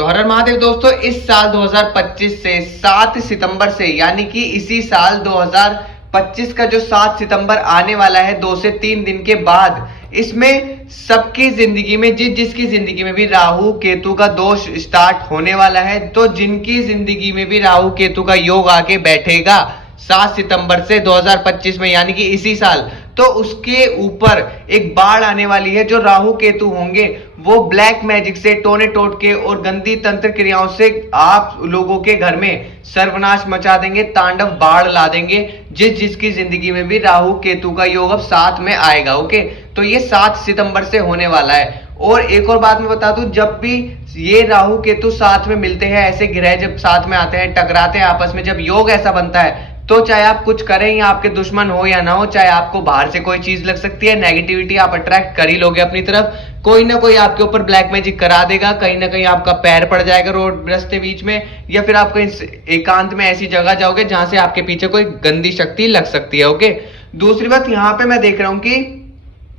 तो हर हर महादेव दोस्तों, इस साल 2025 से 7 सितंबर से यानी कि इसी साल 2025 का जो 7 सितंबर आने वाला है 2 से 3 दिन के बाद, इसमें सबकी जिंदगी में जिसकी जिंदगी में भी राहु केतु का दोष स्टार्ट होने वाला है। तो जिनकी जिंदगी में भी राहु केतु का योग आके बैठेगा 7 सितंबर से 2025 में यानी कि इसी साल, तो उसके ऊपर एक बाढ़ आने वाली है। जो राहु केतु होंगे वो ब्लैक मैजिक से, टोने टोटके और गंदी तंत्र क्रियाओं से आप लोगों के घर में सर्वनाश मचा देंगे, तांडव बाढ़ ला देंगे। जिसकी जिंदगी में भी राहु केतु का योग अब साथ में आएगा। ओके, तो ये 7 सितंबर से होने वाला है। और एक और बात मैं बता दूं, जब भी ये राहु केतु साथ में मिलते हैं, ऐसे ग्रह जब साथ में आते हैं, टकराते हैं आपस में, जब योग ऐसा बनता है, तो चाहे आप कुछ करें या आपके दुश्मन हो या ना हो, चाहे आपको बाहर से कोई चीज लग सकती है, नेगेटिविटी आप अट्रैक्ट कर ही लोगे अपनी तरफ। कोई ना कोई आपके ऊपर ब्लैक मैजिक करा देगा, कहीं ना कहीं आपका पैर पड़ जाएगा रोड रास्ते बीच में, या फिर आप कहीं एकांत में ऐसी जगह जाओगे जहां से आपके पीछे कोई गंदी शक्ति लग सकती है। ओके, दूसरी बात यहाँ पे मैं देख रहा हूं कि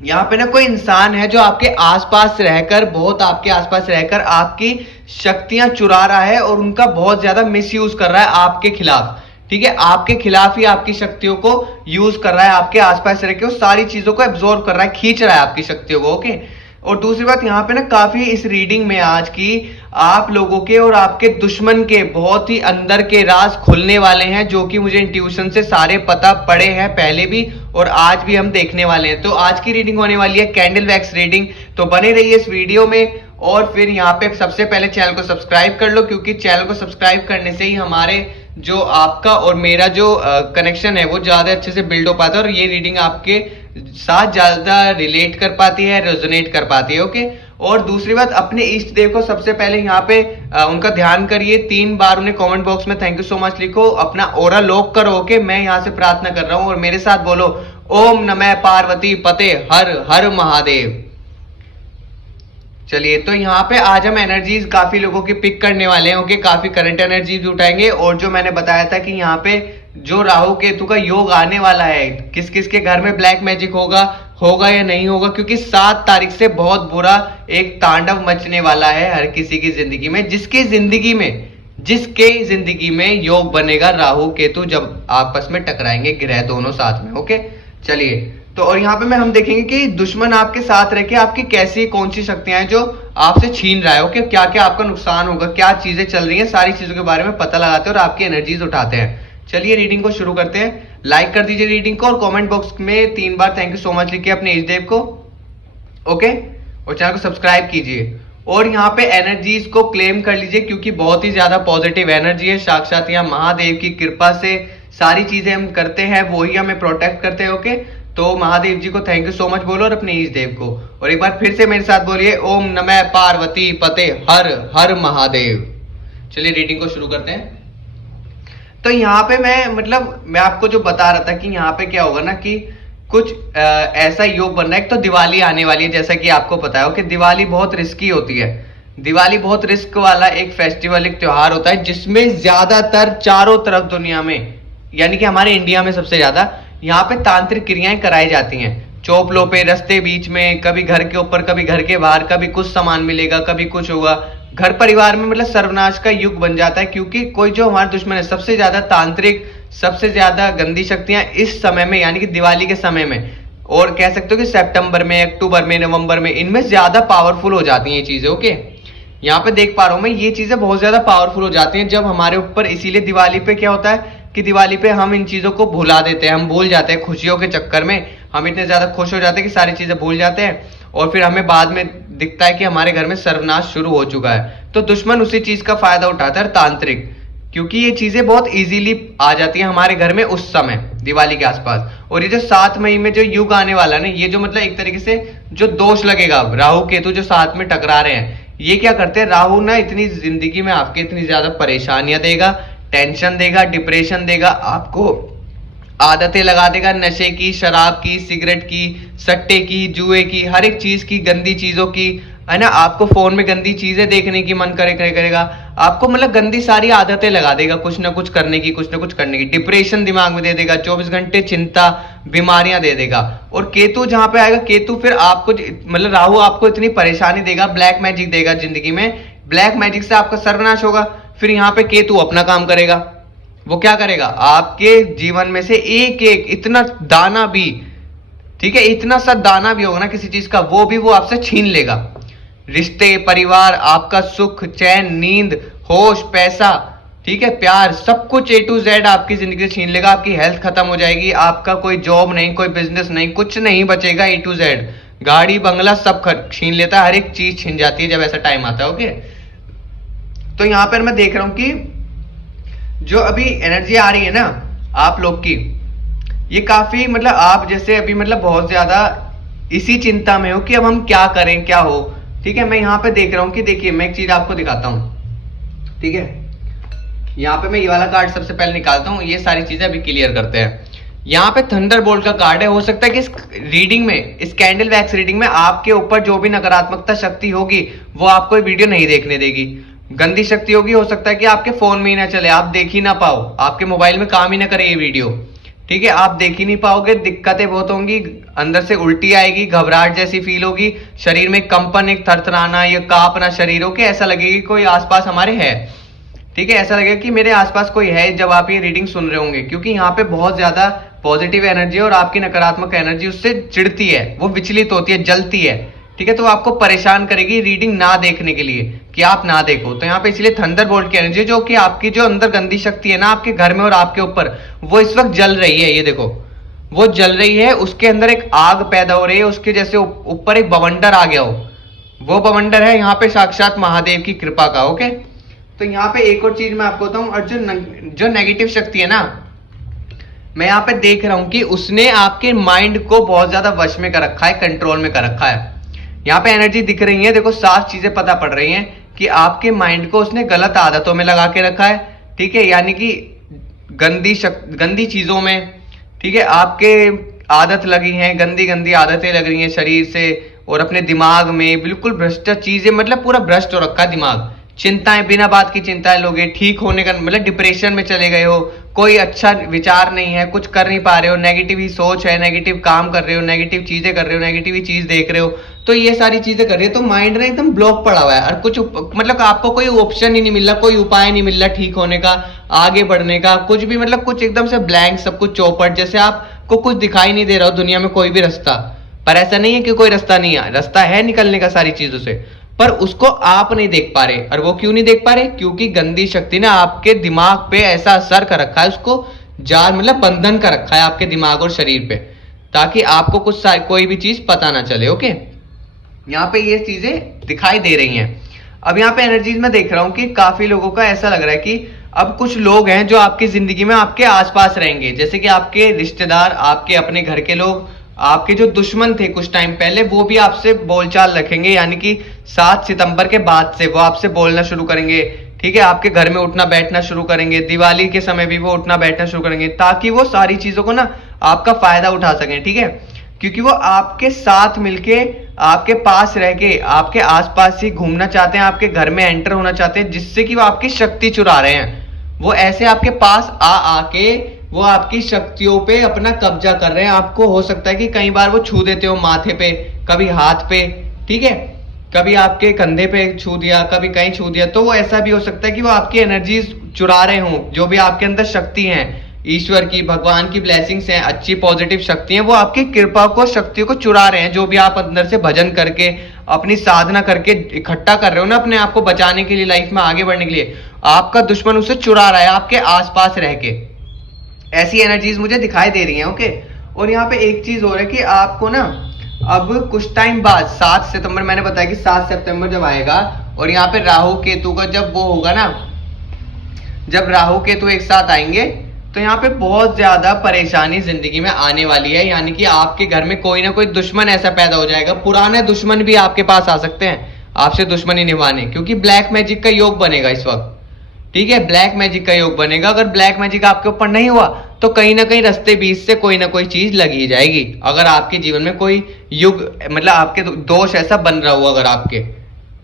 यहाँ पे ना कोई इंसान है जो आपके आसपास रहकर, बहुत आपके आसपास रहकर आपकी शक्तियां चुरा रहा है और उनका बहुत ज्यादा मिसयूज कर रहा है आपके खिलाफ। ठीक है, आपके खिलाफ ही आपकी शक्तियों को यूज कर रहा है, आपके आसपास रह के वो सारी चीजों को एब्जॉर्ब कर रहा है, खींच रहा है आपकी शक्तियों को। ओके, और दूसरी बात यहाँ पे ना काफी इस रीडिंग में आज की आप लोगों के और आपके दुश्मन के बहुत ही अंदर के राज खुलने वाले हैं, जो कि मुझे इंट्यूशन से सारे पता पड़े हैं पहले भी और आज भी हम देखने वाले हैं। तो आज की रीडिंग होने वाली है कैंडल वैक्स रीडिंग, तो बने रहिए इस वीडियो में। और फिर यहाँ पे सबसे पहले चैनल को सब्सक्राइब कर लो, क्योंकि चैनल को सब्सक्राइब करने से ही हमारे जो आपका और मेरा जो कनेक्शन है वो ज्यादा अच्छे से बिल्ड हो पाता है और ये रीडिंग आपके साथ ज्यादा रिलेट कर पाती है, रेजोनेट कर पाती है। ओके, और दूसरी बात, अपने इष्ट देव को सबसे पहले यहाँ पे उनका ध्यान करिए, 3 बार उन्हें कमेंट बॉक्स में थैंक यू सो मच लिखो, अपना ऑरा लॉक करो। ओके, मैं यहाँ से प्रार्थना कर रहा हूँ और मेरे साथ बोलो, ओम नमः पार्वती पते हर हर महादेव। चलिए, तो यहाँ पे आज हम एनर्जीज काफी लोगों की पिक करने वाले हैं। ओके, काफी करंट एनर्जीज उठाएंगे और जो मैंने बताया था कि यहाँ पे जो राहु केतु का योग आने वाला है, किस किस के घर में ब्लैक मैजिक होगा या नहीं होगा, क्योंकि 7 तारीख से बहुत बुरा एक तांडव मचने वाला है हर किसी की जिंदगी में, जिसके जिंदगी में योग बनेगा राहु केतु जब आपस में टकराएंगे ग्रह दोनों साथ में। ओके, चलिए, तो और यहाँ पे हम देखेंगे कि दुश्मन आपके साथ रह के आपकी कैसी कौन सी शक्तियां हैं जो आपसे छीन रहा है। ओके, क्या क्या आपका नुकसान होगा, क्या चीजें चल रही हैं, सारी चीजों के बारे में पता लगाते हैं और आपकी एनर्जीज उठाते हैं। चलिए रीडिंग को शुरू करते हैं। लाइक कर दीजिए रीडिंग को और कमेंट बॉक्स में 3 बार थैंक यू सो मच लिखिए अपने इष्ट देव को। ओके, और चैनल को सब्सक्राइब कीजिए और यहाँ पे एनर्जीज को क्लेम कर लीजिए, क्योंकि बहुत ही ज्यादा पॉजिटिव एनर्जी है। साक्षात यहाँ महादेव की कृपा से सारी चीजें हम करते हैं, वो ही हमें प्रोटेक्ट करते हैं। ओके, तो महादेव जी को थैंक यू सो मच बोलो और अपने इष्ट देव को, और एक बार फिर से मेरे साथ बोलिए, ओम नमः पार्वती पते हर हर महादेव। चलिए रीडिंग को शुरू करते हैं। तो यहाँ पे मैं आपको जो बता रहा था कि यहाँ पे क्या होगा ना कि कुछ ऐसा योग बन रहा है। एक तो दिवाली आने वाली है, जैसा कि आपको पता है कि दिवाली बहुत रिस्की होती है। दिवाली बहुत रिस्क वाला एक फेस्टिवल, एक त्योहार होता है, जिसमें ज्यादातर चारों तरफ दुनिया में, यानी कि हमारे इंडिया में सबसे ज्यादा यहाँ पे तांत्रिक क्रियाएं कराई जाती हैं। चौपलों पे, रास्ते बीच में, कभी घर के ऊपर, कभी घर के बाहर, कभी कुछ सामान मिलेगा, कभी कुछ होगा, घर परिवार में सर्वनाश का युग बन जाता है। क्योंकि कोई जो हमारे दुश्मन है, सबसे ज्यादा तांत्रिक, सबसे ज्यादा गंदी शक्तियां इस समय में, यानी कि दिवाली के समय में, और कह सकते हो कि सितंबर में, अक्टूबर में, नवंबर में, इनमें ज्यादा पावरफुल हो जाती हैं ये चीजें। ओके, यहाँ पे देख पा रहा हूं मैं, ये चीजें बहुत ज्यादा पावरफुल हो जाती हैं जब हमारे ऊपर। इसीलिए दिवाली पे क्या होता है कि दिवाली पे हम इन चीजों को भुला देते हैं, हम भूल जाते हैं खुशियों के चक्कर में। हम इतने ज्यादा खुश हो जाते हैं कि सारी चीजें भूल जाते हैं और फिर हमें बाद में दिखता है कि हमारे घर में सर्वनाश शुरू हो चुका है। तो दुश्मन उसी चीज का फायदा उठाता है, तांत्रिक, क्योंकि ये चीजें बहुत इजीली आ जाती हैं हमारे घर में उस समय दिवाली के आसपास। और ये जो 7 मई में जो युग आने वाला है ना, ये जो एक तरीके से जो दोष लगेगा, राहु केतु जो साथ में टकरा रहे हैं, ये क्या करते हैं, राहु ना इतनी जिंदगी में आपके इतनी ज्यादा परेशानियां देगा, टेंशन देगा, डिप्रेशन देगा, आपको आदतें लगा देगा, नशे की, शराब की, सिगरेट की, सट्टे की, जुए की, हर एक चीज की, गंदी चीजों की, है ना। आपको फोन में गंदी चीजें देखने की मन करेगा, आपको गंदी सारी आदतें लगा देगा, कुछ ना कुछ करने की, डिप्रेशन दिमाग में दे देगा, 24 घंटे चिंता, बीमारियां दे देगा। और केतु जहां पे आएगा, केतु फिर आपको राहु आपको इतनी परेशानी देगा, ब्लैक मैजिक देगा जिंदगी में, ब्लैक मैजिक से आपका सर्वनाश होगा। फिर यहाँ पे केतु अपना काम करेगा। वो क्या करेगा, आपके जीवन में से एक एक इतना दाना भी, ठीक है, इतना सा दाना भी होगा ना किसी चीज का, वो आपसे छीन लेगा। रिश्ते, परिवार, आपका सुख, चैन, नींद, होश, पैसा, ठीक है, प्यार, सब कुछ A to Z आपकी जिंदगी से छीन लेगा। आपकी हेल्थ खत्म हो जाएगी, आपका कोई जॉब नहीं, कोई बिजनेस नहीं, कुछ नहीं बचेगा। A to Z गाड़ी बंगला सब छीन लेता है, हर एक चीज छीन जाती है जब ऐसा टाइम आता है। ओके, तो यहां पर मैं देख रहा हूं कि जो अभी एनर्जी आ रही है ना आप लोग की, ये काफी मतलब आप जैसे अभी मतलब बहुत ज्यादा इसी चिंता में हो कि अब हम क्या करें, क्या हो। ठीक है, मैं यहाँ पे देख रहा हूँ कि देखिए मैं एक चीज आपको दिखाता हूँ। ठीक है, यहाँ पे मैं ये वाला कार्ड सबसे पहले निकालता हूँ, ये सारी चीजें अभी क्लियर करते हैं। यहाँ पे थंडरबोल्ट का कार्ड है। हो सकता है कि इस रीडिंग में, इस कैंडल वैक्स रीडिंग में आपके ऊपर जो भी नकारात्मकता शक्ति होगी वो आपको ये वीडियो नहीं देखने देगी। गंदी शक्ति होगी, हो सकता है कि आपके फोन में ही ना चले, आप देख ही ना पाओ, आपके मोबाइल में काम ही ना करे ये वीडियो। ठीक है, आप देख ही नहीं पाओगे, दिक्कतें बहुत होंगी, अंदर से उल्टी आएगी, घबराहट जैसी फील होगी, शरीर में कंपन, एक थरथराना या कांपना शरीर हो के ऐसा लगेगा कि कोई आसपास हमारे है। ठीक है, ऐसा लगेगा कि मेरे आसपास कोई है जब आप ये रीडिंग सुन रहे होंगे, क्योंकि यहाँ पे बहुत ज्यादा पॉजिटिव एनर्जी और आपकी नकारात्मक एनर्जी उससे चिढ़ती है, वो विचलित होती है, जलती है। ठीक है, तो आपको परेशान करेगी रीडिंग ना देखने के लिए कि आप ना देखो। तो यहाँ पे इसलिए थंडरबोल्ट की एनर्जी, जो कि आपकी जो अंदर गंदी शक्ति है ना आपके घर में और आपके ऊपर, वो इस वक्त जल रही है। ये देखो वो जल रही है, उसके अंदर एक आग पैदा हो रही है, उसके जैसे ऊपर एक बवंडर आ गया हो। वो बवंडर है यहाँ पे साक्षात महादेव की कृपा का। ओके, तो यहाँ पे एक और चीज मैं आपको बताऊं, और जो नेगेटिव शक्ति है ना, मैं यहाँ पे देख रहा हूं कि उसने आपके माइंड को बहुत ज्यादा वश में कर रखा है, कंट्रोल में कर रखा है। यहाँ पे एनर्जी दिख रही है, देखो साफ चीजें पता पड़ रही हैं कि आपके माइंड को उसने गलत आदतों में लगा के रखा है। ठीक है, यानी कि गंदी चीजों में, ठीक है, आपके आदत लगी है, गंदी गंदी आदतें लग रही हैं शरीर से, और अपने दिमाग में बिल्कुल भ्रष्ट चीजें, मतलब पूरा भ्रष्ट हो रखा है दिमाग। चिंताएं, बिना बात की चिंताएं लोगे, ठीक होने का मतलब डिप्रेशन में चले गए हो, कोई अच्छा विचार नहीं है, कुछ कर नहीं पा रहे हो, नेगेटिव ही सोच है, नेगेटिव काम कर रहे हो, नेगेटिव चीजें कर रहे हो, नेगेटिव ही चीज देख रहे हो, तो ये सारी चीजें कर रही है। तो माइंड ना एकदम ब्लॉक पड़ा हुआ है, और कुछ मतलब आपको कोई ऑप्शन ही नहीं मिल रहा, कोई उपाय नहीं मिल रहा ठीक होने का, आगे बढ़ने का, कुछ भी, मतलब कुछ एकदम से ब्लैंक, सब कुछ चौपट, जैसे आपको कुछ दिखाई नहीं दे रहा हो दुनिया में कोई भी रास्ता। पर ऐसा नहीं है कि कोई रास्ता नहीं है, रास्ता है निकलने का सारी चीजों से, पर उसको आप नहीं देख पा रहे। और वो क्यों नहीं देख पा रहे, क्योंकि गंदी शक्ति ने आपके दिमाग पे ऐसा असर कर रखा है, उसको जाल मतलब बंधन कर रखा है आपके दिमाग और शरीर पे, ताकि आपको कोई भी चीज पता ना चले। ओके, यहाँ पे ये चीजें दिखाई दे रही हैं। अब यहाँ पे एनर्जीज में देख रहा हूं कि काफी लोगों का ऐसा लग रहा है कि अब कुछ लोग हैं जो आपकी जिंदगी में आपके आसपास रहेंगे, जैसे कि आपके रिश्तेदार, आपके अपने घर के लोग, आपके जो दुश्मन थे कुछ टाइम पहले, वो भी आपसे बोलचाल रखेंगे, यानी कि 7 सितंबर के बाद से वो आपसे बोलना शुरू करेंगे। ठीक है, आपके घर में उठना बैठना शुरू करेंगे, दिवाली के समय भी वो उठना बैठना शुरू करेंगे, ताकि वो सारी चीजों को ना आपका फायदा उठा सकें। ठीक है, क्योंकि वो आपके साथ मिलके, आपके पास रह के, आपके आसपास ही घूमना चाहते हैं, आपके घर में एंटर होना चाहते हैं, जिससे कि वो आपकी शक्ति चुरा रहे हैं। वो ऐसे आपके पास आके वो आपकी शक्तियों पे अपना कब्जा कर रहे हैं। आपको हो सकता है कि कई बार वो छू देते हो माथे पे, कभी हाथ पे, ठीक है, कभी आपके कंधे पे छू दिया, कभी कहीं छू दिया। तो वो ऐसा भी हो सकता है कि वो आपकी एनर्जीज चुरा रहे हों, जो भी आपके अंदर शक्ति है, ईश्वर की, भगवान की ब्लेसिंग्स हैं, अच्छी पॉजिटिव शक्ति है, वो आपकी कृपा को, शक्तियों को चुरा रहे हैं। जो भी आप अंदर से भजन करके, अपनी साधना करके इकट्ठा कर रहे हो ना अपने आप को बचाने के लिए, लाइफ में आगे बढ़ने के लिए, आपका दुश्मन उसे चुरा रहा है आपके आसपास रह के। ऐसी एनर्जीज मुझे दिखाई दे रही हैं। ओके, और यहाँ पे एक चीज हो रहा है कि आपको ना अब कुछ टाइम बाद 7 सितंबर, मैंने बताया कि 7 सितंबर जब आएगा, और यहाँ पे राहु केतु का जब वो होगा ना, जब राहु केतु एक साथ आएंगे, तो यहाँ पे बहुत ज्यादा परेशानी जिंदगी में आने वाली है। यानी कि आपके घर में कोई ना कोई दुश्मन ऐसा पैदा हो जाएगा, पुराने दुश्मन भी आपके पास आ सकते हैं आपसे दुश्मनी निभाने, क्योंकि ब्लैक मैजिक का योग बनेगा इस वक्त। ठीक है, ब्लैक मैजिक का योग बनेगा। अगर ब्लैक मैजिक आपके ऊपर नहीं हुआ तो कहीं ना कहीं रास्ते बीच से कोई ना कोई चीज लगी जाएगी। अगर आपके जीवन में कोई युग मतलब आपके दोष ऐसा बन रहा हो, अगर आपके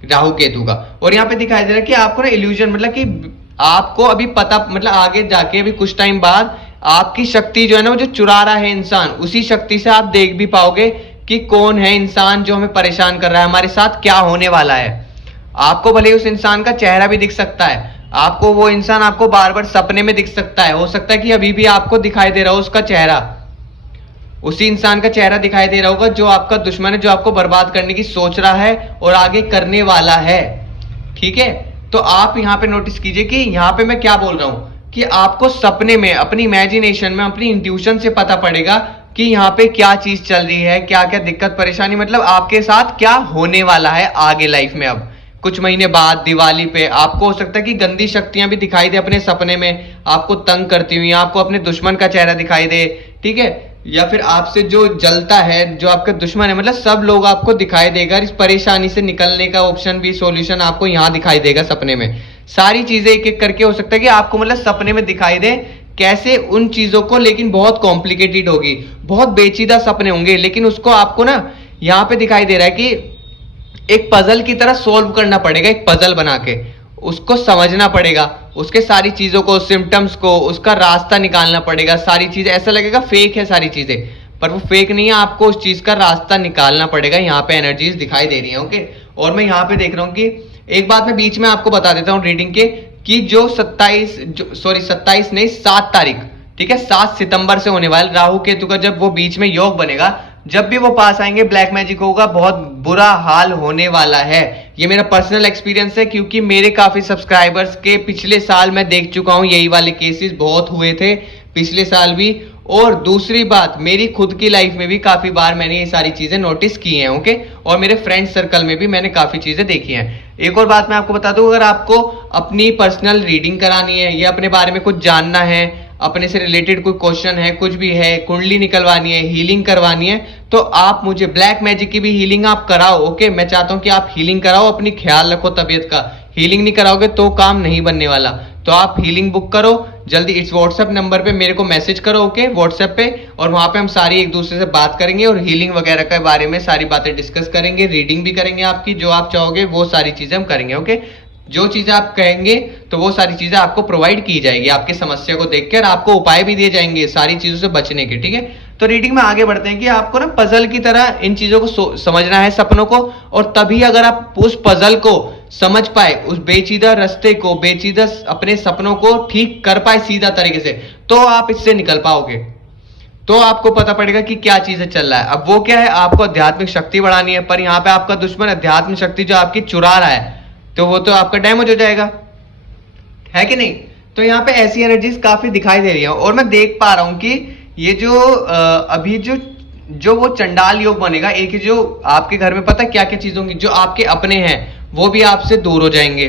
राहु केतु का। और यहाँ पे दिखाई दे रहा है कि आपको ना इल्यूजन, मतलब कि आपको अभी पता, मतलब आगे जाके अभी कुछ टाइम बाद आपकी शक्ति जो है ना, वो जो चुरा रहा है इंसान, उसी शक्ति से आप देख भी पाओगे कि कौन है इंसान जो हमें परेशान कर रहा है, हमारे साथ क्या होने वाला है। आपको भले ही उस इंसान का चेहरा भी दिख सकता है, आपको वो इंसान आपको बार बार सपने में दिख सकता है, हो सकता है कि अभी भी आपको दिखाई दे रहा हो उसका चेहरा, उसी इंसान का चेहरा दिखाई दे रहा होगा जो आपका दुश्मन है, जो आपको बर्बाद करने की सोच रहा है और आगे करने वाला है। ठीक है, तो आप यहाँ पे नोटिस कीजिए कि यहाँ पे मैं क्या बोल रहा हूं कि आपको सपने में, अपनी इमेजिनेशन में, अपनी इंट्यूशन से पता पड़ेगा कि यहाँ पे क्या चीज चल रही है, क्या क्या दिक्कत परेशानी, मतलब आपके साथ क्या होने वाला है आगे लाइफ में। अब कुछ महीने बाद दिवाली पे आपको हो सकता है कि गंदी शक्तियां भी दिखाई दे अपने सपने में, आपको तंग करती हुई, आपको अपने दुश्मन का चेहरा दिखाई दे, ठीक है, या फिर आपसे जो जलता है, जो आपका दुश्मन है, मतलब सब लोग आपको दिखाई देगा। इस परेशानी से निकलने का ऑप्शन भी, सॉल्यूशन आपको यहाँ दिखाई देगा सपने में। सारी चीजें एक एक करके हो सकता है कि आपको मतलब सपने में दिखाई दे कैसे उन चीजों को, लेकिन बहुत कॉम्प्लिकेटेड होगी, बहुत पेचीदा सपने होंगे, लेकिन उसको आपको ना यहाँ पे दिखाई दे रहा है कि एक पजल की तरह सोल्व करना पड़ेगा, एक पजल बना के उसको समझना पड़ेगा, उसके सारी चीजों को, सिम्टम्स को, उसका रास्ता निकालना पड़ेगा। सारी चीजें ऐसा लगेगा फेक है सारी चीजें, पर वो फेक नहीं है, आपको उस चीज का रास्ता निकालना पड़ेगा। यहाँ पे एनर्जीज दिखाई दे रही है। ओके, और मैं यहाँ पे देख रहा हूँ कि एक बात मैं बीच में आपको बता देता हूँ रीडिंग के, कि जो 27 नहीं 7 तारीख, ठीक है, 7 सितंबर से होने वाला राहु केतु का जब वो बीच में योग बनेगा, जब भी वो पास आएंगे ब्लैक मैजिक होगा, बहुत बुरा हाल होने वाला है। ये मेरा पर्सनल एक्सपीरियंस है, क्योंकि मेरे काफी सब्सक्राइबर्स के पिछले साल मैं देख चुका हूं, यही वाले केसेस बहुत हुए थे पिछले साल भी। और दूसरी बात, मेरी खुद की लाइफ में भी काफी बार मैंने ये सारी चीजें नोटिस की हैं। ओके, और मेरे फ्रेंड सर्कल में भी मैंने काफी चीजें देखी हैं। एक और बात मैं आपको बता दूं, अगर आपको अपनी पर्सनल रीडिंग करानी है या अपने बारे में कुछ जानना है, अपने से रिलेटेड कोई क्वेश्चन है, कुछ भी है, कुंडली निकलवानी है, हीलिंग करवानी है, तो आप मुझे, ब्लैक मैजिक की भी हीलिंग आप कराओ। ओके, मैं चाहता हूं कि आप हीलिंग कराओ, अपनी ख्याल रखो तबीयत का। हीलिंग नहीं कराओगे तो काम नहीं बनने वाला। तो आप हीलिंग बुक करो जल्दी, इस व्हाट्सएप नंबर पे मेरे को मैसेज करो, ओके, व्हाट्सएप पे, और वहां पे हम सारी एक दूसरे से बात करेंगे और हीलिंग वगैरह के बारे में सारी बातें डिस्कस करेंगे, रीडिंग भी करेंगे आपकी, जो आप चाहोगे वो सारी चीजें हम करेंगे। ओके, जो चीजें आप कहेंगे तो वो सारी चीजें आपको प्रोवाइड की जाएगी, आपकी समस्या को देखकर आपको उपाय भी दिए जाएंगे सारी चीजों से बचने के। ठीक है, तो रीडिंग में आगे बढ़ते हैं कि आपको ना पजल की तरह इन चीजों को समझना है, सपनों को, और तभी अगर आप उस पजल को समझ पाए, उस पेचीदा रास्ते को, पेचीदा अपने सपनों को ठीक कर पाए सीधा तरीके से, तो आप इससे निकल पाओगे, तो आपको पता पड़ेगा कि क्या चीजें चल रहा है। अब वो क्या है, आपको आध्यात्मिक शक्ति बढ़ानी है, पर यहाँ पे आपका दुश्मन आध्यात्मिक शक्ति जो आपकी चुरा रहा है, तो वो तो आपका डैमेज हो जाएगा, है कि नहीं। तो यहाँ पे ऐसी एनर्जीज काफी दिखाई दे रही है, और मैं देख पा रहा हूं कि ये जो अभी जो वो चंडाल योग बनेगा, एक ही जो आपके घर में पता क्या क्या चीज होंगी, जो आपके अपने हैं वो भी आपसे दूर हो जाएंगे।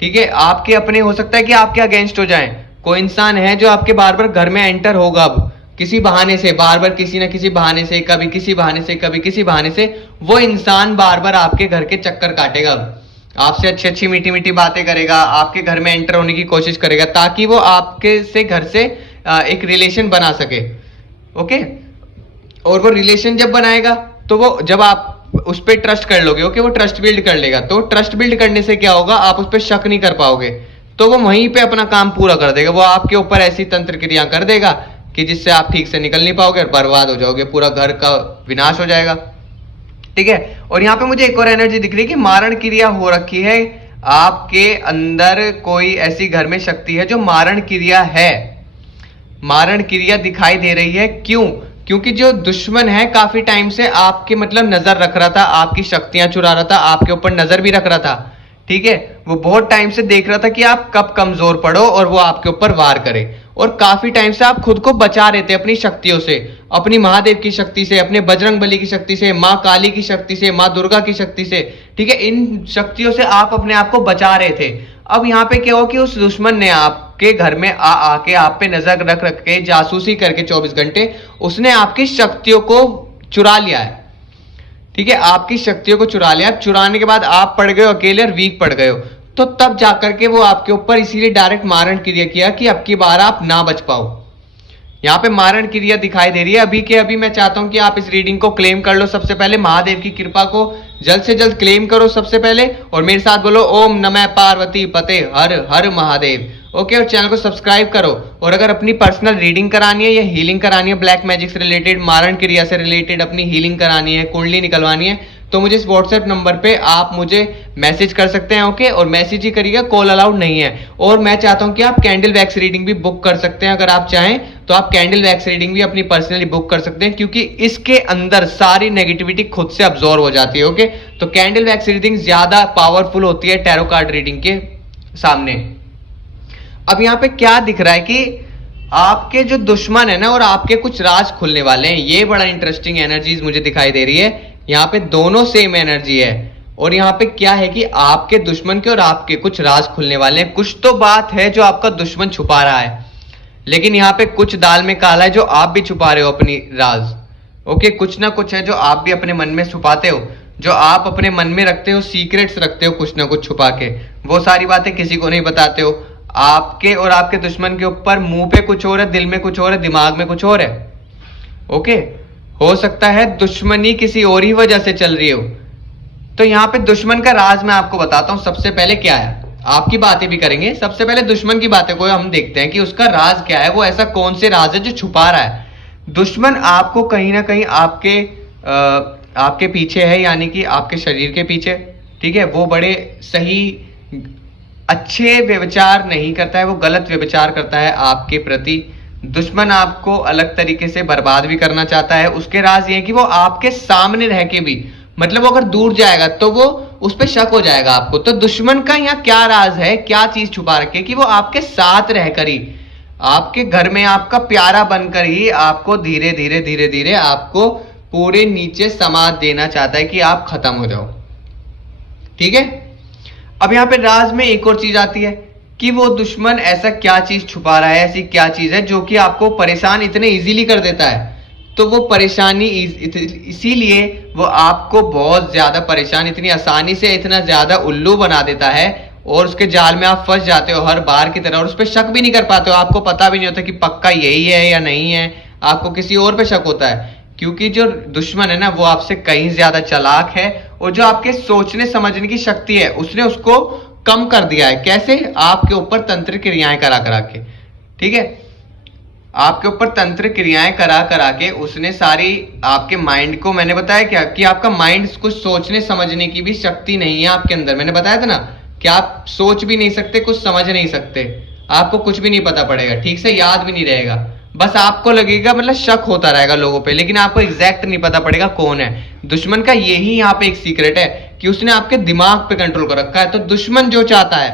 ठीक है, आपके अपने हो सकता है कि आपके अगेंस्ट हो जाएं। कोई इंसान है जो आपके बार बार घर में एंटर होगा, अब किसी बहाने से, बार बार किसी ना किसी बहाने से, कभी किसी बहाने से, कभी किसी बहाने से, वो इंसान बार बार आपके घर के चक्कर काटेगा, आपसे अच्छी अच्छी मीठी मीठी बातें करेगा, आपके घर में एंटर होने की कोशिश करेगा, ताकि वो आपके से घर से एक रिलेशन बना सके। ओके, और वो रिलेशन जब बनाएगा तो वो, जब आप उस पर ट्रस्ट कर लोगे, ओके, वो ट्रस्ट बिल्ड कर लेगा, तो ट्रस्ट बिल्ड करने से क्या होगा, आप उस पर शक नहीं कर पाओगे, तो वो वहीं पे अपना काम पूरा कर देगा। वो आपके ऊपर ऐसी तंत्र क्रिया कर देगा कि जिससे आप ठीक से निकल नहीं पाओगे और बर्बाद हो जाओगे, पूरा घर का विनाश हो जाएगा। ठीक है, और यहाँ पे मुझे एक और एनर्जी दिख रही है कि मारण क्रिया हो रखी है आपके अंदर, कोई ऐसी घर में शक्ति है जो मारण क्रिया है, मारण क्रिया दिखाई दे रही है। क्यों? क्योंकि जो दुश्मन है काफी टाइम से आपके मतलब नजर रख रहा था, आपकी शक्तियां चुरा रहा था, आपके ऊपर नजर भी रख रहा था। ठीक है, वो बहुत टाइम से देख रहा था कि आप कब कमजोर पड़ो और वो आपके ऊपर वार करे, और काफी टाइम से आप खुद को बचा रहे थे अपनी शक्तियों से, अपनी महादेव की शक्ति से, अपने बजरंग बली की शक्ति से, माँ काली की शक्ति से, माँ दुर्गा की शक्ति से। ठीक है, इन शक्तियों से आप अपने आप को बचा रहे थे। अब यहाँ पे क्या हो कि उस दुश्मन ने आपके घर में आके आप पे नजर रख रख के, जासूसी करके 24 घंटे उसने आपकी शक्तियों को चुरा लिया है। ठीक है, आपकी शक्तियों को चुरा लिया, चुराने के बाद आप पड़ गए अकेले और वीक पड़ गए हो, तो तब जाकर के वो आपके ऊपर इसीलिए डायरेक्ट मारण क्रिया किया कि अब की बार आप ना बच पाओ। यहाँ पे मारण क्रिया दिखाई दे रही है अभी के अभी। मैं चाहता हूं कि आप इस रीडिंग को क्लेम कर लो, सबसे पहले महादेव की कृपा को जल्द से जल्द क्लेम करो सबसे पहले, और मेरे साथ बोलो ओम नमः पार्वती पते हर हर महादेव। ओके, और चैनल को सब्सक्राइब करो। और अगर अपनी पर्सनल रीडिंग करानी है या हीलिंग करानी है, ब्लैक मैजिक से रिलेटेड, मारण क्रिया से रिलेटेड अपनी हीलिंग करानी है, कुंडली निकलवानी है, तो मुझे इस व्हाट्सएप नंबर पे आप मुझे मैसेज कर सकते हैं, ओके। और मैसेज ही करिएगा, कॉल अलाउड नहीं है। और मैं चाहता हूं कि आप कैंडल वैक्स रीडिंग भी बुक कर सकते हैं, अगर आप चाहें तो आप कैंडल वैक्स रीडिंग भी अपनी पर्सनली बुक कर सकते हैं, क्योंकि इसके अंदर सारी नेगेटिविटी खुद से अब्सॉर्ब हो जाती है, ओके। तो कैंडल वैक्स रीडिंग ज्यादा पावरफुल होती है टैरो कार्ड रीडिंग के सामने। अब यहाँ पे क्या दिख रहा है कि आपके जो दुश्मन है ना और आपके कुछ राज खुलने वाले हैं। ये बड़ा इंटरेस्टिंग एनर्जीज मुझे दिखाई दे रही है। यहाँ पे दोनों सेम एनर्जी है। और यहाँ पे क्या है कि आपके दुश्मन के और आपके कुछ राज खुलने वाले हैं। कुछ तो बात है जो आपका दुश्मन छुपा रहा है, लेकिन यहाँ पे कुछ दाल में काला है जो आप भी छुपा रहे हो अपनी राज, ओके। कुछ ना कुछ है जो आप भी अपने मन में छुपाते हो, जो आप अपने मन में रखते हो, सीक्रेट्स रखते हो कुछ ना कुछ छुपा के। वो सारी बातें किसी को नहीं बताते हो। आपके और आपके दुश्मन के ऊपर मुंह पे कुछ और है, दिल में कुछ और है, दिमाग में कुछ और है, ओके। हो सकता है दुश्मनी किसी और ही वजह से चल रही हो। तो यहाँ पे दुश्मन का राज मैं आपको बताता हूं। सबसे पहले क्या है, आपकी बातें भी करेंगे, सबसे पहले दुश्मन की बातें को हम देखते हैं कि उसका राज क्या है। वो ऐसा कौन से राज है जो छुपा रहा है। दुश्मन आपको कहीं ना कहीं आपके पीछे है, यानी कि आपके शरीर के पीछे, ठीक है। वो बड़े सही अच्छे व्यवचार नहीं करता है, वो गलत व्यवचार करता है आपके प्रति। दुश्मन आपको अलग तरीके से बर्बाद भी करना चाहता है। उसके राज ये है कि वो आपके सामने रह के भी, मतलब वो अगर दूर जाएगा तो वो उस पर शक हो जाएगा आपको। तो दुश्मन का यहाँ क्या राज है, क्या चीज छुपा रखे कि वो आपके साथ रहकर ही, आपके घर में आपका प्यारा बनकर ही आपको धीरे धीरे धीरे धीरे आपको पूरे नीचे समाज देना चाहता है कि आप खत्म हो जाओ, ठीक है। अब यहाँ पे राज में एक और चीज आती है कि वो दुश्मन ऐसा क्या चीज छुपा रहा है, ऐसी क्या चीज है जो कि आपको परेशान इतने इजीली कर देता है। तो वो परेशानी इसीलिए वो आपको बहुत ज्यादा परेशान, इतनी आसानी से इतना ज्यादा उल्लू बना देता है और उसके जाल में आप फंस जाते हो हर बार की तरह। और उस पर शक भी नहीं कर पाते हो, आपको पता भी नहीं होता कि पक्का यही है या नहीं है, आपको किसी और पे शक होता है। क्योंकि जो दुश्मन है ना वो आपसे कहीं ज्यादा चालाक है, और जो आपके सोचने समझने की शक्ति है उसने उसको कम कर दिया है। कैसे? आपके ऊपर तंत्र क्रियाएं करा करा के, ठीक है। आपके ऊपर तंत्र क्रियाएं करा करा के उसने सारी आपके माइंड को, मैंने बताया क्या कि आपका माइंड कुछ सोचने समझने की भी शक्ति नहीं है आपके अंदर। मैंने बताया था ना कि आप सोच भी नहीं सकते, कुछ समझ नहीं सकते, आपको कुछ भी नहीं पता पड़ेगा, ठीक से याद भी नहीं रहेगा। बस आपको लगेगा, मतलब शक होता रहेगा लोगों पे, लेकिन आपको एग्जैक्ट नहीं पता पड़ेगा कौन है। दुश्मन का यही यहाँ पे एक सीक्रेट है कि उसने आपके दिमाग पे कंट्रोल कर रखा है। तो दुश्मन जो चाहता है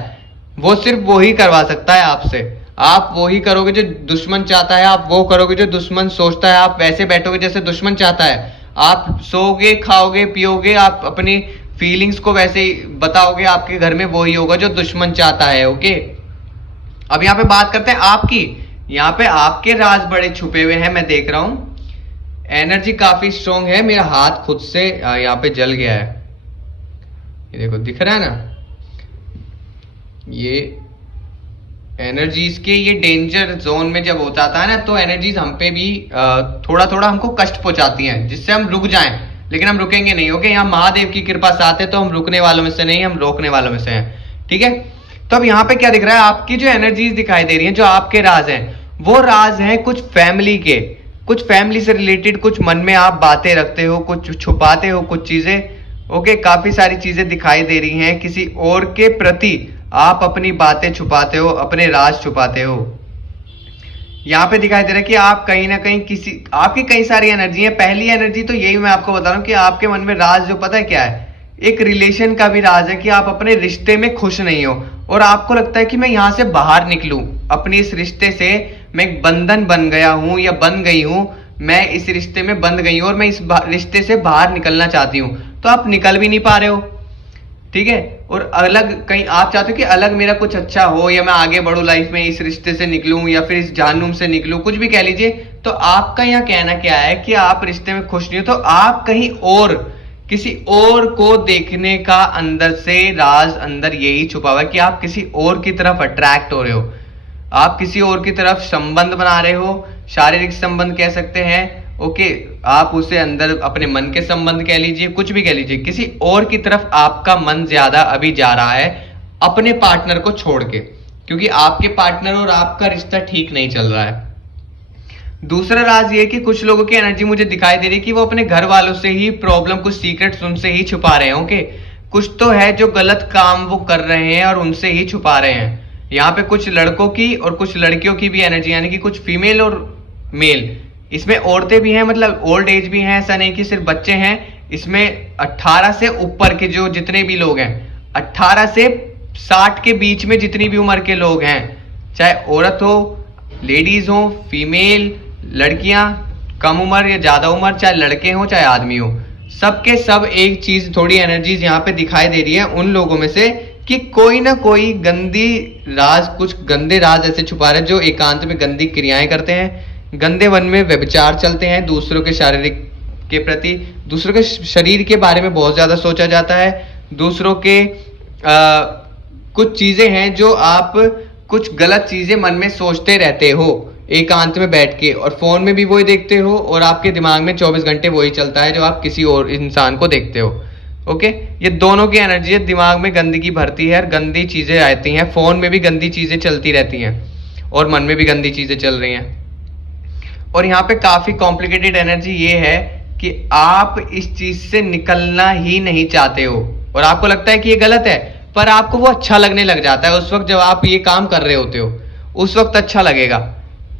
वो सिर्फ वो ही करवा सकता है आपसे। आप वो ही करोगे जो दुश्मन चाहता है, आप वो करोगे जो दुश्मन सोचता है, आप वैसे बैठोगे जैसे दुश्मन चाहता है, आप सोओगे, खाओगे, पियोगे, आप अपनी फीलिंग्स को वैसे ही बताओगे, आपके घर में वो ही होगा जो दुश्मन चाहता है, ओके। अब यहाँ पे बात करते हैं आपकी। यहाँ पे आपके राज बड़े छुपे हुए हैं, मैं देख रहा हूं। एनर्जी काफी स्ट्रॉन्ग है। मेरा हाथ खुद से यहाँ पे जल गया है, ये देखो दिख रहा है ना, ये एनर्जीज के ये डेंजर जोन में जब हो जाता है ना तो एनर्जीज हम पे भी थोड़ा थोड़ा हमको कष्ट पहुंचाती हैं, जिससे हम रुक जाएं, लेकिन हम रुकेंगे नहीं, ओके। यहाँ महादेव की कृपा साथ है तो हम रुकने वालों में से नहीं, हम रोकने वालों में से हैं, ठीक है। तो अब यहाँ पे क्या दिख रहा है, आपकी जो एनर्जीज दिखाई दे रही हैं, जो आपके राज हैं, वो राज हैं कुछ फैमिली के, कुछ फैमिली से रिलेटेड, कुछ मन में आप बातें रखते हो, कुछ छुपाते हो, कुछ चीजें, ओके। काफी सारी चीजें दिखाई दे रही हैं। किसी और के प्रति आप अपनी बातें छुपाते हो, अपने राज छुपाते हो। यहाँ पे दिखाई दे रहा है कि आप कहीं ना कहीं किसी, आपकी कई सारी एनर्जी है। पहली एनर्जी तो यही मैं आपको बता रहा हूँ कि आपके मन में राज जो पता है क्या है, एक रिलेशन का भी राज है कि आप अपने रिश्ते में खुश नहीं हो और आपको लगता है कि मैं यहाँ से बाहर निकलूं, अपने इस रिश्ते से मैं एक बंधन बन गया हूं या बन गई हूं, मैं इस रिश्ते में बंध गई हूं और मैं इस रिश्ते से बाहर निकलना चाहती हूं। तो आप निकल भी नहीं पा रहे हो, ठीक है। और अलग कहीं आप चाहते हो कि अलग मेरा कुछ अच्छा हो, या मैं आगे बढ़ूं लाइफ में, इस रिश्ते से निकलूं या फिर इस जहन्नुम से निकलूं, कुछ भी कह लीजिए। तो आपका यहाँ कहना क्या है कि आप रिश्ते में खुश नहीं हो, तो आप कहीं और किसी और को देखने का अंदर से राज अंदर यही छुपा हुआ है कि आप किसी और की तरफ अट्रैक्ट हो रहे हो, आप किसी और की तरफ संबंध बना रहे हो, शारीरिक संबंध कह सकते हैं, ओके। आप उसे अंदर अपने मन के संबंध कह लीजिए, कुछ भी कह लीजिए, किसी और की तरफ आपका मन ज्यादा अभी जा रहा है अपने पार्टनर को छोड़ के, क्योंकि आपके पार्टनर और आपका रिश्ता ठीक नहीं चल रहा है। दूसरा राज ये कि कुछ लोगों की एनर्जी मुझे दिखाई दे रही है कि वो अपने घर वालों से ही प्रॉब्लम, कुछ सीक्रेट्स उनसे ही छुपा रहे हैं। ओके, कुछ तो है जो गलत काम वो कर रहे हैं और उनसे ही छुपा रहे हैं। यहाँ पे कुछ लड़कों की और कुछ लड़कियों की भी एनर्जी, यानी कि कुछ फीमेल और मेल, इसमें औरतें भी हैं, मतलब ओल्ड एज भी हैं, ऐसा नहीं कि सिर्फ बच्चे हैं। इसमें 18 से ऊपर के जो जितने भी लोग हैं, 18 से 60 के बीच में जितनी भी उम्र के लोग हैं, चाहे औरत हो, लेडीज हो, फीमेल, लड़कियां, कम उम्र या ज्यादा उम्र, चाहे लड़के हो चाहे आदमी हो, सबके सब एक चीज, थोड़ी एनर्जीज यहाँ पे दिखाई दे रही है उन लोगों में से कि कोई ना कोई गंदी राज, कुछ गंदे राज ऐसे छुपा रहे हैं जो एकांत में गंदी क्रियाएं करते हैं, गंदे मन में व्यभिचार चलते हैं, दूसरों के शारीरिक के प्रति, दूसरों के शरीर के बारे में बहुत ज्यादा सोचा जाता है, दूसरों के कुछ चीजें हैं जो आप कुछ गलत चीजें मन में सोचते रहते हो एकांत में बैठ के, और फोन में भी वही देखते हो और आपके दिमाग में 24 घंटे वही चलता है जो आप किसी और इंसान को देखते हो। ओके, ये दोनों की एनर्जी है, दिमाग में गंदगी भरती है और गंदी चीजें आती हैं, फोन में भी गंदी चीजें चलती रहती हैं और मन में भी गंदी चीजें चल रही हैं। और यहाँ पे काफी कॉम्प्लिकेटेड एनर्जी ये है कि आप इस चीज से निकलना ही नहीं चाहते हो और आपको लगता है कि ये गलत है, पर आपको वो अच्छा लगने लग जाता है उस वक्त जब आप ये काम कर रहे होते हो। उस वक्त अच्छा लगेगा,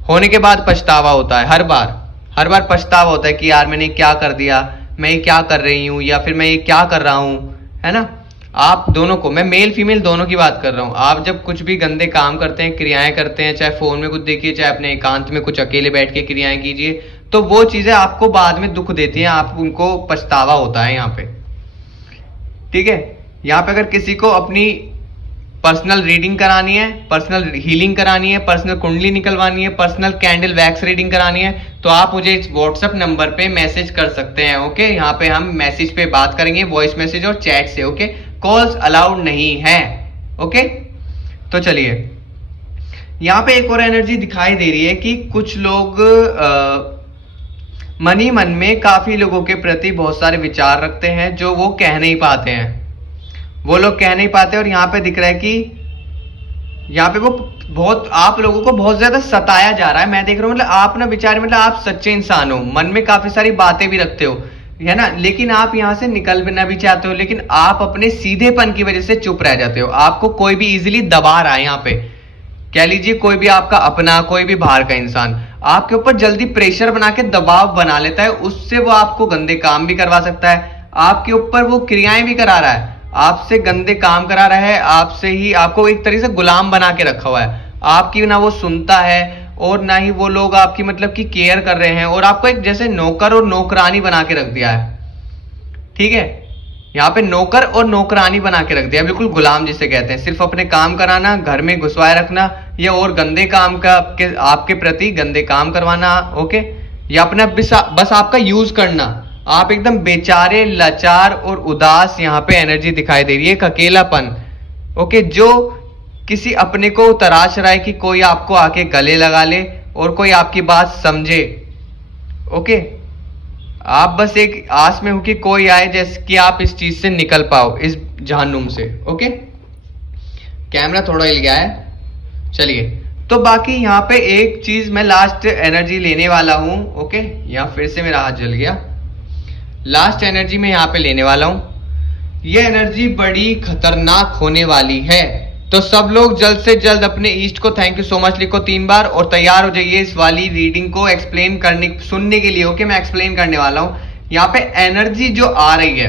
होने के बाद पछतावा होता है, हर बार पछतावा होता है कि यार मैंने क्या कर दिया, मैं ये क्या कर रही हूँ, या फिर मैं ये क्या कर रहा हूँ, है ना। आप दोनों को, मैं मेल फीमेल दोनों की बात कर रहा हूँ। आप जब कुछ भी गंदे काम करते हैं, क्रियाएं करते हैं, चाहे फोन में कुछ देखिए, चाहे अपने एकांत में कुछ अकेले बैठ के क्रियाएं कीजिए, तो वो चीजें आपको बाद में दुख देती हैं, आप उनको पछतावा होता है यहाँ पे। ठीक है, यहाँ पे अगर किसी को अपनी पर्सनल रीडिंग करानी है, पर्सनल हीलिंग करानी है, पर्सनल कुंडली निकलवानी है, पर्सनल कैंडल वैक्स रीडिंग करानी है, तो आप मुझे इस व्हाट्सएप नंबर पे मैसेज कर सकते हैं। ओके, यहाँ पे हम मैसेज पे बात करेंगे, वॉइस मैसेज और चैट से। ओके, कॉल्स अलाउड नहीं है। ओके, तो चलिए, यहाँ पे एक और एनर्जी दिखाई दे रही है कि कुछ लोग मन ही मन में काफी लोगों के प्रति बहुत सारे विचार रखते हैं जो वो कह नहीं पाते हैं, वो लोग कह नहीं पाते। और यहाँ पे दिख रहा है कि यहाँ पे वो बहुत, आप लोगों को बहुत ज्यादा सताया जा रहा है, मैं देख रहा हूँ। मतलब आप ना बेचारे, मतलब आप सच्चे इंसान हो, मन में काफी सारी बातें भी रखते हो, है ना, लेकिन आप यहाँ से निकलना भी चाहते हो, लेकिन आप अपने सीधेपन की वजह से चुप रह जाते हो। आपको कोई भी इजीली दबा रहा है, यहाँ पे कह लीजिए कोई भी आपका अपना, कोई भी बाहर का इंसान आपके ऊपर जल्दी प्रेशर बना के दबाव बना लेता है, उससे वो आपको गंदे काम भी करवा सकता है, आपके ऊपर वो क्रियाएं भी करा रहा है, आपसे गंदे काम करा रहा है, आपसे ही आपको एक तरीके से गुलाम बना के रखा हुआ है। आपकी ना वो सुनता है और ना ही वो लोग आपकी मतलब की केयर कर रहे हैं, और आपको एक जैसे नौकर और नौकरानी बना के रख दिया है। ठीक है, यहाँ पे नौकर और नौकरानी बना के रख दिया, बिल्कुल गुलाम जिसे कहते हैं, सिर्फ अपने काम कराना, घर में घुसवाए रखना, या और गंदे काम का आपके प्रति गंदे काम करवाना। ओके, या अपना बस आपका यूज करना। आप एकदम बेचारे, लाचार और उदास यहाँ पे एनर्जी दिखाई दे रही है, एक अकेलापन। ओके, जो किसी अपने को तराश रहा है कि कोई आपको आके गले लगा ले और कोई आपकी बात समझे। ओके, आप बस एक आस में हो कि कोई आए जैसे कि आप इस चीज से निकल पाओ, इस जहन्नुम से। ओके, कैमरा थोड़ा हिल गया है, चलिए। तो बाकी यहाँ पे एक चीज मैं लास्ट एनर्जी लेने वाला हूं। ओके, यहाँ फिर से मेरा हाथ जल गया। लास्ट एनर्जी में यहाँ पे लेने वाला हूं, ये एनर्जी बड़ी खतरनाक होने वाली है। तो सब लोग जल्द से जल्द अपने ईस्ट को थैंक यू सो मच लिखो 3 बार और तैयार हो जाइए इस वाली रीडिंग को एक्सप्लेन करने, सुनने के लिए। ओके, मैं एक्सप्लेन करने वाला हूं। यहाँ पे एनर्जी जो आ रही है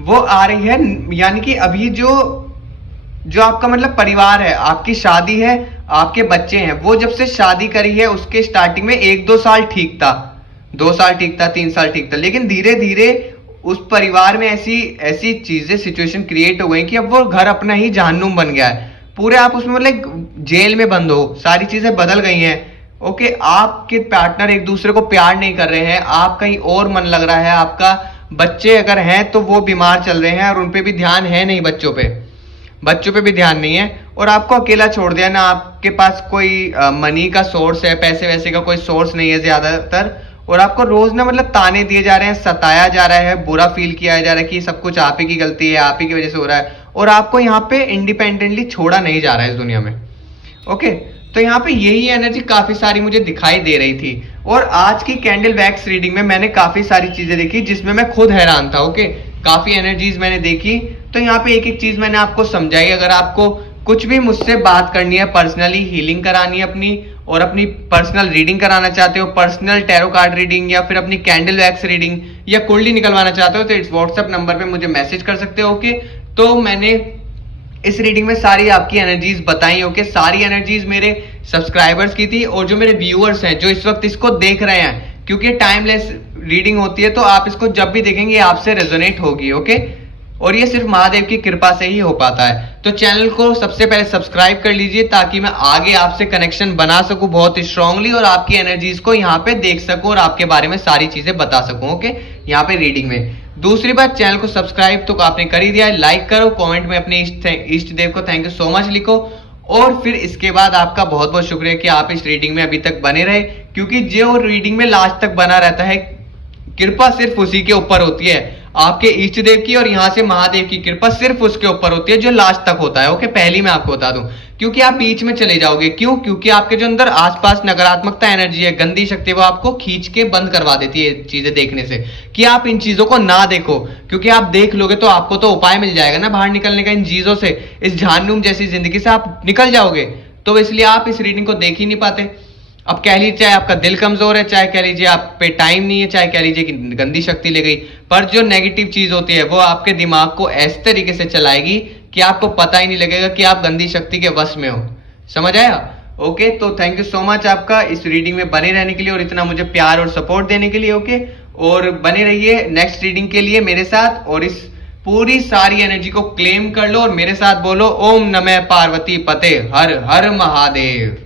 वो आ रही है, यानी कि अभी जो आपका मतलब परिवार है, आपकी शादी है, आपके बच्चे हैं, वो जब से शादी करी है उसके स्टार्टिंग में 1-2 साल ठीक था, 2 साल ठीक था, 3 साल ठीक था, लेकिन धीरे धीरे उस परिवार में ऐसी चीजें, सिचुएशन क्रिएट हो गई कि अब वो घर अपना ही जहन्नुम बन गया है पूरे। आप उसमें मतलब जेल में बंद हो, सारी चीजें बदल गई हैं। ओके, आपके पार्टनर एक दूसरे को प्यार नहीं कर रहे हैं, आप कहीं और मन लग रहा है आपका, बच्चे अगर हैं तो वो बीमार चल रहे हैं और उन पे भी ध्यान है नहीं, बच्चों पे भी ध्यान नहीं है, और आपको अकेला छोड़ दिया ना, आपके पास कोई मनी का सोर्स है, पैसे वैसे का कोई सोर्स नहीं है ज्यादातर, और आपको रोज ना मतलब ताने दिए जा रहे हैं, सताया जा रहा है, बुरा फील किया जा रहा है कि सब कुछ आप ही की गलती है, आप ही की वजह से हो रहा है, और आपको यहाँ पे इंडिपेंडेंटली छोड़ा नहीं जा रहा है इस दुनिया में। ओके, तो यहाँ पे यही एनर्जी काफी सारी मुझे दिखाई दे रही थी। और आज की कैंडल वैक्स रीडिंग में मैंने काफी सारी चीजें देखी जिसमें मैं खुद हैरान था। ओके, काफी एनर्जीज मैंने देखी। तो यहाँ पे एक एक चीज मैंने आपको समझाई। अगर आपको कुछ भी मुझसे बात करनी है, पर्सनली हीलिंग करानी है अपनी, और अपनी पर्सनल रीडिंग कराना चाहते हो, पर्सनल टैरो कार्ड रीडिंग या फिर अपनी कैंडल वैक्स रीडिंग या कुंडली निकलवाना चाहते हो, तो इस व्हाट्सएप नंबर पे मुझे मैसेज कर सकते हो। ओके, तो मैंने इस रीडिंग में सारी आपकी एनर्जीज बताई। ओके, सारी एनर्जीज मेरे सब्सक्राइबर्स की थी और जो मेरे व्यूअर्स हैं जो इस वक्त इसको देख रहे हैं, क्योंकि टाइमलेस रीडिंग होती है तो आप इसको जब भी देखेंगे आपसे रेजोनेट होगी। ओके, और ये सिर्फ महादेव की कृपा से ही हो पाता है। तो चैनल को सबसे पहले सब्सक्राइब कर लीजिए ताकि मैं आगे आपसे कनेक्शन बना सकूं बहुत स्ट्रांगली, और आपकी एनर्जीज को यहाँ पे देख सकूं और आपके बारे में सारी चीजें बता सकूं। ओके, यहाँ पे रीडिंग में दूसरी बात, चैनल को सब्सक्राइब तो आपने कर ही दिया है, लाइक करो, कमेंट में अपने इष्ट देव को थैंक यू सो मच लिखो। और फिर इसके बाद आपका बहुत बहुत शुक्रिया कि आप इस रीडिंग में अभी तक बने रहे, क्योंकि जो रीडिंग में लास्ट तक बना रहता है, कृपा सिर्फ उसी के ऊपर होती है, आपके इष्ट देव की और यहां से महादेव की कृपा सिर्फ उसके ऊपर होती है जो लास्ट तक होता है। ओके, पहली मैं आपको बता दूं, क्योंकि आप बीच में चले जाओगे। क्यों? क्योंकि आपके जो अंदर आसपास नकारात्मकता एनर्जी है, गंदी शक्ति, वो आपको खींच के बंद करवा देती है चीजें देखने से, कि आप इन चीजों को ना देखो। क्योंकि आप देख लोगे तो आपको तो उपाय मिल जाएगा ना बाहर निकलने का इन चीजों से, इस झानूम जैसी जिंदगी से आप निकल जाओगे। तो इसलिए आप इस रीडिंग को देख ही नहीं पाते। अब कह लीजिए चाहे आपका दिल कमजोर है, चाहे कह लीजिए आप पे टाइम नहीं है, चाहे कह लीजिए कि गंदी शक्ति ले गई, पर जो नेगेटिव चीज होती है वो आपके दिमाग को ऐसे तरीके से चलाएगी कि आपको पता ही नहीं लगेगा कि आप गंदी शक्ति के वश में हो। समझ आया? ओके, तो थैंक यू सो मच आपका इस रीडिंग में बने रहने के लिए और इतना मुझे प्यार और सपोर्ट देने के लिए। ओके, और बने रहिए नेक्स्ट रीडिंग के लिए मेरे साथ, और इस पूरी सारी एनर्जी को क्लेम कर लो और मेरे साथ बोलो ओम नमः पार्वती पते, हर हर महादेव।